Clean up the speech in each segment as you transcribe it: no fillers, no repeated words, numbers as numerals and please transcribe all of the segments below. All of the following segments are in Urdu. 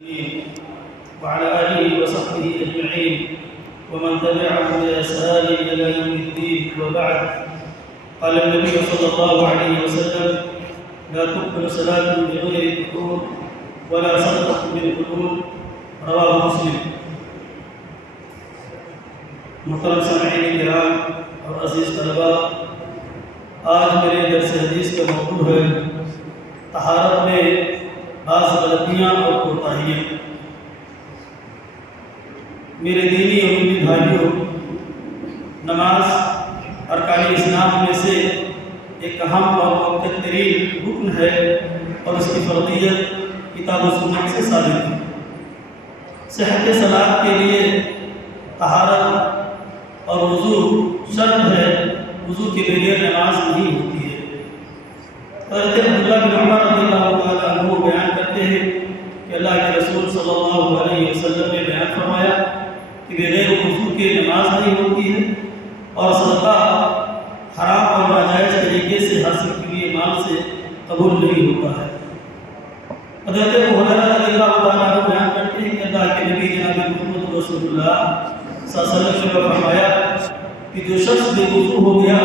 وعلى آله وصحبه أجمعين ومن تبعهم بإحسان إلى يوم الدين. وبعد، قال النبي صلى الله عليه وسلم: لا تقبل صلاة بغير طهور ولا صدقة بالقلوب. رواه مسلم. محترم سامعین کرام اور عزیز طلباء، آج میرے درس حدیث کا موضوع ہے طہارت میں بعض غلطیاں اور کوتاہیاں. میرے دینی اور دینی بھائیوں، نماز ارکان اسلام میں سے ایک اہم اور مؤکد ترین رکن ہے اور اس کی فرضیت کتاب و سنت سے ثابت ہے. صحت صلاۃ کے لیے طہارت اور وضو شرط ہے. وضو کے بغیر نماز نہیں ہوتی ہے. حضرت عبداللہ بن عمر رضی اللہ تعالیٰ عنہ بیان کرتے ہیں کہ اللہ کے رسول صلی اللہ علیہ وسلم نے بیان فرمایا کہ بغیر وضو کے نماز نہیں ہوتی ہے اور صدقہ حرام اور ناجائز طریقے سے حاصل کیے مال سے قبول نہیں ہوتا ہے. حضرت ابو ہریرہ رضی اللہ تعالیٰ عنہ بیان کرتے ہیں کہ اللہ کے نبی جناب محمد رسول اللہ صلی اللہ علیہ وسلم نے فرمایا کہ جو شخص بے وضو ہو گیا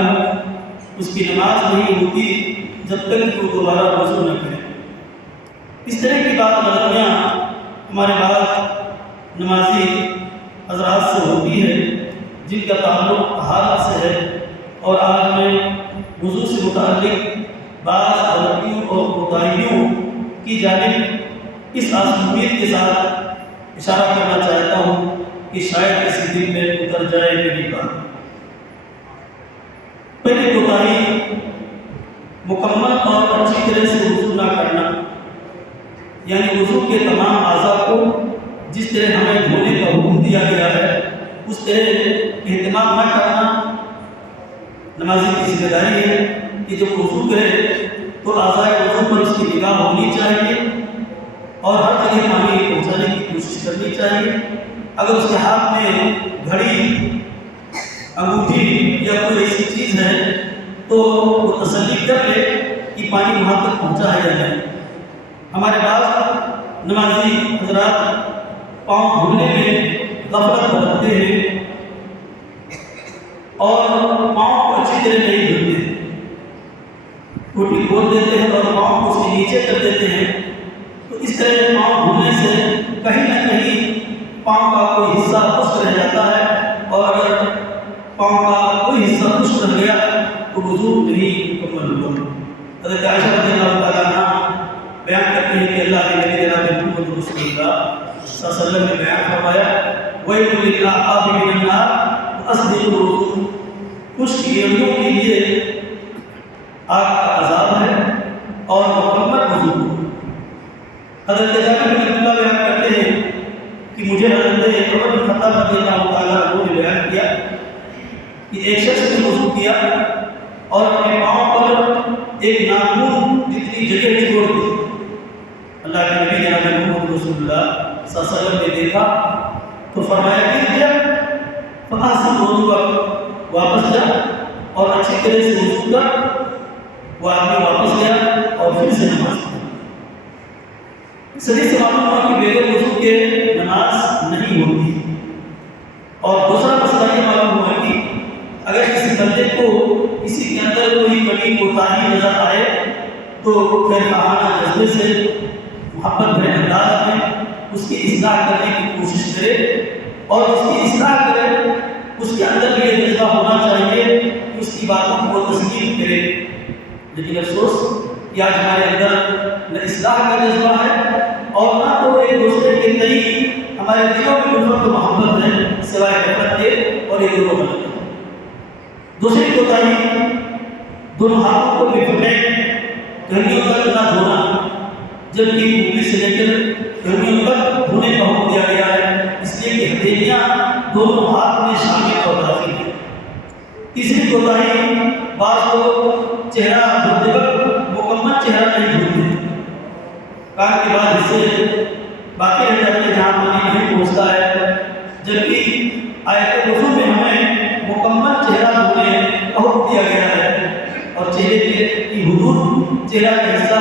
اس کی نماز نہیں ہوتی جب تک کہ وہ دوبارہ وضو نہ کرے. اس طرح کی بات غلطیاں ہمارے بعض نمازی حضرات سے ہوتی ہے جن کا تعلق طہارت سے ہے، اور آج میں وضو سے متعلق بعض غلطیوں اور کوتاہیوں کی جانب اس آسمانیت کے ساتھ اشارہ کرنا چاہتا ہوں کہ شاید کسی دل میں اتر جائے میری بات. پہلی کوتاہی مکمل اور اچھی طرح سے وضو نہ کرنا، یعنی وضو کے تمام اعضاء کو جس طرح ہمیں دھونے کا حکم دیا گیا ہے اس طرح اہتمام نہ کرنا. نمازی کی ذمہ داری ہے کہ جب وضو کرے تو اعضاء وضو پر اس کی نگاہ ہونی چاہیے اور ہر جگہ پانی پہنچانے کی کوشش کرنی چاہیے. اگر اس کے ہاتھ میں گھڑی، انگوٹھی یا کوئی ایسی چیز ہے تو وہ تسلی کر لے کہ پانی وہاں تک پہنچا ہے یا نہیں. ہمارے بعض نمازی حضرات پاؤں دھونے میں غفلت برتتے ہیں اور پاؤں کو اچھی طرح نہیں دھوتے ہیں. ٹوٹی کھول دیتے ہیں اور پاؤں کو اس کے نیچے کر دیتے ہیں. تو اس طرح پاؤں دھونے سے کہیں نہ کہیں پاؤں کا کوئی حصہ خشک رہ جاتا ہے، اور اگر پاؤں کا کوئی حصہ خشک رہ گیا تو وضو نہیں مکمل ہوا. حضرت عائشہ رضی اللہ تعالیٰ عنہ بیان کرتے ہیں کہ اللہ کے نبی جناب محمد رسول اللہ صلی اللہ علیہ وسلم نے بیان فرمایا: وَيْلٌ لِّلْعَقَابِ مِنَ النَّارِ وَأَسْبِغُ الْوُضُوءَ. خشک ایڑیوں کے لیے آگ کا عذاب ہے اور مکمل وضو. حضرت جابر بن عبداللہ بیان کرتے ہیں کہ مجھے حضرت عمر بن خطاب رضی اللہ تعالیٰ عنہ نے بیان کیا کہ ایک شخص نے وضو کیا اور اپنے پاؤں پر ایک ناخن جتنی جگہ چھوڑ دی. اللہ کے نبی جناب محمد رسول اللہ صلی اللہ علیہ وسلم نے دیکھا تو فرمایا کہ جب فحسن وضوءک، واپس جا اور اچھی طرح سے وضو کر. وہ آدمی واپس گیا اور پھر سے نماز پڑھی. اس حدیث سے معلوم ہوا کہ بغیر وضو کے نماز نہیں ہوتی. اور دوسرا مسئلہ یہ معلوم ہوا کہ اگر کسی بندے کو کسی کے اندر کوئی کمی کوتاہی نظر آئے تو خیر خواہانہ جذبے سے محبت بھرے انداز میں اس کی اصلاح کرنے کی کوشش کرے اور اس کی اصلاح کرے. اس کے اندر بھی یہ جذبہ ہونا چاہیے کہ اس کی باتوں کو تسلیم کرے. لیکن افسوس کہ آج ہمارے اندر نہ اصلاح کا جذبہ ہے اور نہ تو ایک دوسرے کے تئیں ہمارے دلوں میں الفت و محبت ہے سوائے نفرت کے، اور یہ دونوں غلط ہے. دوسری کوتاہی دونوں ہاتھوں کو بفیک گھڑیوں تک نہ دھونا، جبکہ انگلی سے لے کر گھڑیوں تک دھونے کا حکم دیا گیا ہے، اس لیے کہ ہتھیلیاں دونوں ہاتھ میں شامل اور داخل ہیں. تیسری کوتاہی بعض لوگ چہرہ دھوتے وقت مکمل چہرہ نہیں دھوتے. کان کے بعد حصے باقی رہ جاتے ہیں جہاں پانی نہیں پہنچتا ہے، جبکہ آیت وضو میں ہمیں مکمل چہرہ دھونے کا حکم دیا گیا ہے. اور چہرے کی حدود، چہرہ کا حصہ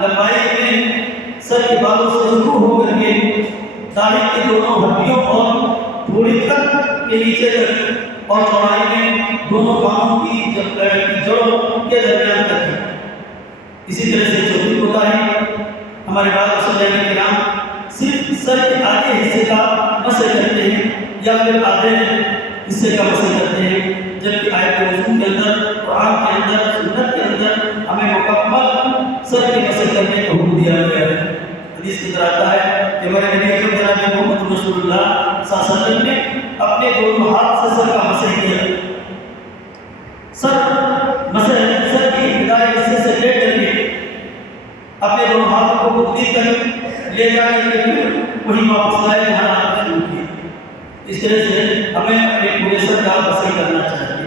لمبائی میں سر کے بالوں سے شروع ہو کر کے داڑھی کی دونوں ہڈیوں اور تھوڑی تک کے نیچے تک اور چوڑائی میں دونوں کانوں کی جڑوں کے درمیان تک ہے۔ اسی طرح سے چوتھی کوتاہی ہمارے بعد صلی کرام صرف سر کے آدھے حصے کا مسح کرتے ہیں یا پھر آدھے حصے کا مسح کرتے ہیں، جبکہ آیت وضو کے اندر، قرآن کے اندر، سنت کے اندر ہمیں مکمل سر کے مسح کرنے کا حکم دیا گیا ہے۔ حدیث کے اندر آتا ہے کہ ہمارے نبی اکرم جناب محمد رسول اللہ صلی اللہ علیہ وسلم نے اپنے دونوں ہاتھ سے سر کا مسح کیا۔ سر کی ابتدائی حصے سے لے کر کے اپنے دونوں ہاتھوں کو بدلی تک لے جا کر کے وہی واپس لائے جہاں آپ نے شروع کیا۔ اس طرح سے ہمیں اپنے پورے سر کا مسح کرنا چاہیے۔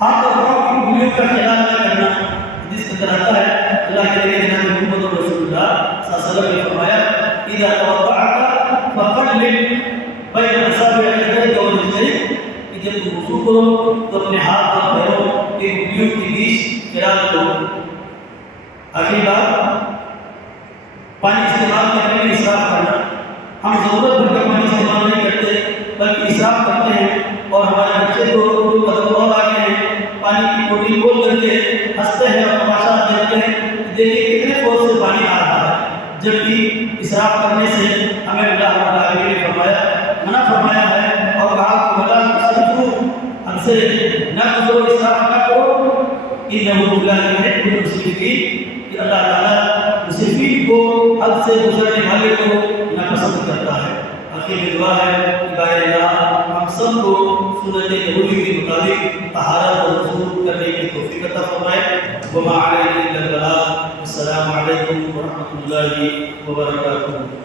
ہاتھ اور پاؤں کی انگلیوں کا خیال نہ کرنا، حدیث کے اندر آتا ہے اللہ کے نبی جناب محمد رسول اللہ صلی اللہ علیہ وسلم نے فرمایا اذا توضأت فقلب بین اصابع یدیک ورجليك، کہ جب تم وضو کرو تو اپنے ہاتھ اور پیروں کے انگلیوں کے بیچ خیال کرو۔ آخری بات، پانی استعمال کرنے میں اسراف کرنا۔ ہم ضرورت بھر کر پانی استعمال نہیں کرتے بلکہ اسراف کرتے ہیں، اور ہمارے بچے تو قدم اور آگے ہیں، پانی کی ٹوٹی کھول کر کے ہنستے ہیں اور تماشا دیکھتے ہیں، دیکھیے کتنے فورس سے پانی آ رہا ہے، جبکہ اسراف کرنے سے ہمیں اللہ رب العالمین نے منع فرمایا ہے اور کہا کہ ولا تسرفوا، ہم سے نہ گزرو، اسراف نہ کرو، انہ لا یحب المسرفین، کہ اللہ تعالیٰ مسرفین کو، حد سے گزرنے والے کو ناپسند کرتا ہے۔ آخر میں دعا ہے کہ بارے اللہ ہم سب کو سنت نبوی کے مطابق طہارت اور وضو کرنے کی توفیق عطا فرمائے۔ وما علینا الا البلاغ۔ السلام علیکم ورحمۃ اللہ وبرکاتہ۔